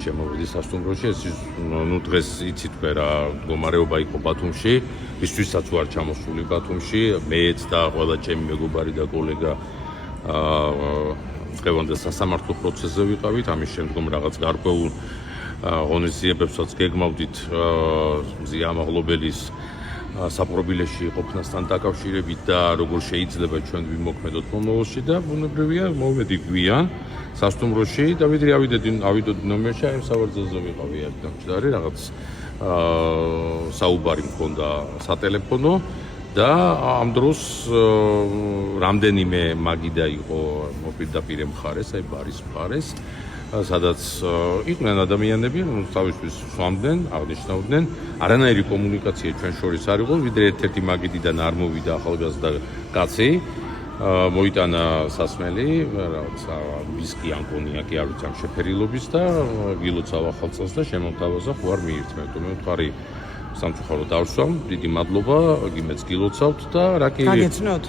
შემოვიდი სასტუმროში, ეს დღეს იცით თქვენ რა მდგომარეობა იყო ბათუმში, ისთვისაც ვარ ჩამოსული ბათუმში, მეც და ყველა ჩემი მეგობარი და კოლეგა დღევანდელ სასამართლო პროცესზე ვიყავით, ამის შემდგომ რაღაც გარკვეულ ღონისძიებებსაც გეგმავდით მზიამაღლობელის საპრობილეში ყოფნასთან დაკავშირებით და როგორ შეიძლება ჩვენ ვიმოქმედოთ მომავალში და ბუნებრივია მოვედი გვიან სასტუმროში და ვიდრე ავიდოდ ნომერში აი სავარძელზე ვიყავი ერთ დამჭდარი რაღაც საუბარი მქონდა სატელეფონო და ამ დროს რამდენიმე მაგიდა იყო მოპირდაპირე მხარეს, აი ბარის მხარეს, სადაც იყვნენ ადამიანები, რომელთაც თავისთვის სვამდნენ, აღნიშნავდნენ, არანაირი კომუნიკაცია ჩვენ შორის არ იყო, ვიდრე ერთ-ერთი მაგიდიდან არ მოვიდა ახალგაზრდა კაცი, მოიტანა სასმელი, რაღაცა ვისკი ან კონიაკი არ ვიცი ამ შეფერილობის და გილოცავ ახალ წელს და შემომთავაზა ხო არ მიირთმევ, მე ვთქვი სამწუხაროდ დავსვამ, დიდი მადლობა, იმეც გილოცავთ და რა კი გაგეცნოთ?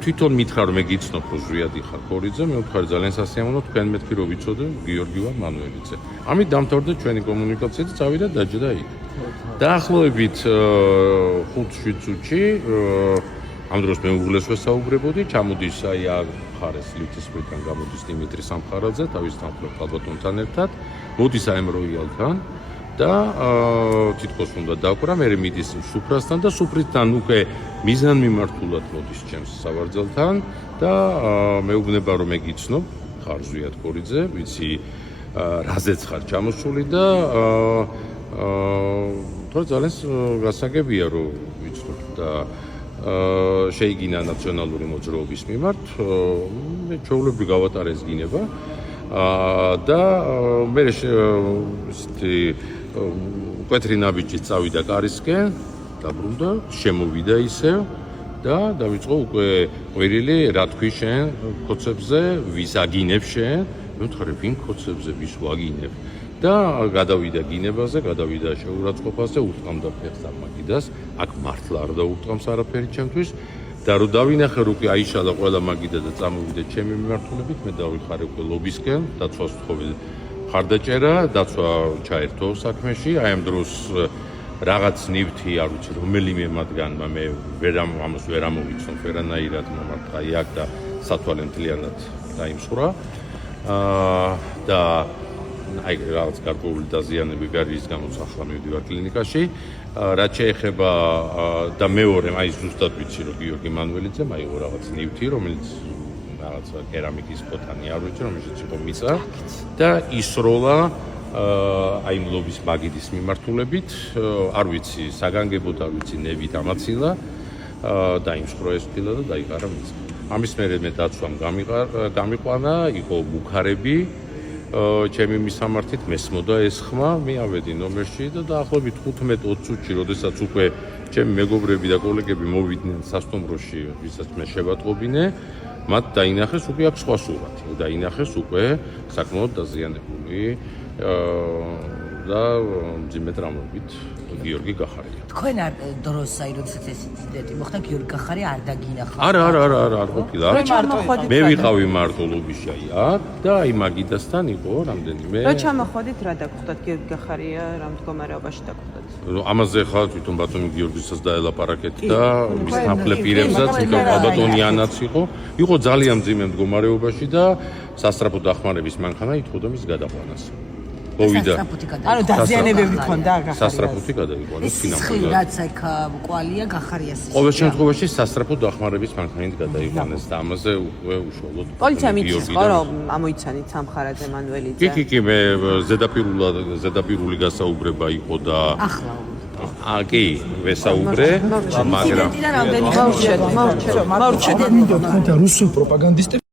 თვითონ მითხრა რომ მე გიცნობ რომ ზვიადი ხარ ქორიძე, მე ვთქვი ძალიან სასიამოვნო, თქვენ მეთქი რომ ვიცოდე, გიორგი ვარ მანუელიძე. ამით დამთავრდა ჩვენი კომუნიკაცია და წავიდა დაჯდა იქ. დაახლოებით 5-7 წუთში ამ დროს მე უღლეს ვესაუბრებოდი, ჩამოდის აი აქ მხარეს ლითისმრიდან გამოდის დიმიტრი სამხარაძე, თავის თანხმობ ალბათონთან ერთად, მოდის აი როიალთან და თითქოს უნდა დაკვრა, მე მიდის სუფრასთან და სუფრისთან უკვე მიზანმიმართულად მოდის ჩემს სავარძელთან და მეუბნება რომ მე გიცნობ, ხარ ზვიად ქორიძე, ვიცი რაზეც ხარ ჩამოსული და თორე ძალიან გასაგებია რომ ვიცნობ და შეიგინა ნაციონალური მოძრაობის მიმართ, მე ჩვეულებრივ გავატარე ეს გინება და მე მკვეთრი ნაბიჯით წავიდა კარისკენ, დაბრუნდა, შემოვიდა ისევ და დავიწყო უკვე ყვირილი, რა თქვი შენ ქოცებზე, ვის აგინებ შენ, მე ვთქვი ვინ ქოცებზე, ვის ვაგინებ და გადავიდა გინებაზე, გადავიდა შეურაცხყოფაზე, ურტყამდა ფეხს და მაგიდას, აქ მართლა არ დაურტყამს არაფერი ჩემთვის და რო დავინახე რომ კი აიშალა ყველა მაგიდა და წამოვიდა ჩემი მიმართულებით, მე დავიხარე უკვე ლობისკენ, დაცვას ვთხოვე ხარდაჭერა, დაცვა ჩაერთო საქმეში, აი ამ დროს რაღაც ნივთი, არ ვიცი რომელიმე მათგანმა მე ამას ვერ ამოვიცნობ ვერანაირად მომართა იქ და სათვალე მთლიანად დაიმსხვრა და აი რაღაც გარკვეული დაზიანები გარის გამოც ახლა მივდივარ კლინიკაში. რაც შეეხება და მეორე, აი ზუსტად ვიცი რომ გიორგი მანუელიძემ აიღო რაღაც ნივთი, რომელიც რაღაც კერამიკის ფოთანი არ ვიცი, რომელშიც იყო მიწა და ისროლა აი მლობის მაგიდის მიმართულებით, არ ვიცი საგანგებოდ, არ ვიცი ნევით ამაცილა და იმსხვრა ეს ფილა და დაიყარა მიწა. ამის მერე მე დაცვამ გამიყვანა, იყო ბუქარები ჩემი მისამართით მესმოდა ეს ხმა, მე ავედი ნომერში და დაახლოებით 15-20 წუთში, როდესაც უკვე ჩემი მეგობრები და კოლეგები მოვიდნენ სასტუმროში, ვისაც მე შევატყობინე, მათ დაინახეს უკვე აქ სხვა სურათი, დაინახეს უკვე საკმაოდ დაზიანებული და მძიმე ტრამვებით გიორგი გახარია. თქვენ არ დროს აი როდესაც ეს ინციდენტი მოხდა, გიორგი გახარია არ დაგინახა? არ ყოფილა. მე ვიყავი მარტო ლობიში აი აქ და აი მაგიდასთან იყო რამდენიმე. რა ჩამოხვედით, რა დაგხვდათ გიორგი გახარია, რა მდგომარეობაში დაგხვდათ? ამაზე ხა თვითონ ბატონი გიორგისაც დაელაპარაკეთ და მის თანხმლებ პირებსაც, თვითონ ალბათონიანაც იყო ძალიან მძიმე მდგომარეობაში და სასწრაფო დახმარების მანქანა ითხოვდა მის გადაყვანას. მოვიდა. ანუ დაზიანებები ქონდა გახარიას. სასწრაფოთი გადაიყვანეს სიცხე რაც აქ კვალია გახარიას. ყოველ შემთხვევაში სასწრაფო დახმარების მანქანით გადაიყვანეს და ამაზე უკვე უშუალოდ პოლიციამ იცის ხო რომ ამოიცანით სამხარაძე მანუელიძე? კი, მე ზედაპირული გასაუბრება იყო და ახლა კი, ვესაუბრე, მაგრამ მაგრამ ინციდენტიდან რამდენი ხანი მოვჩეთ რუსულ პროპაგანდისტებს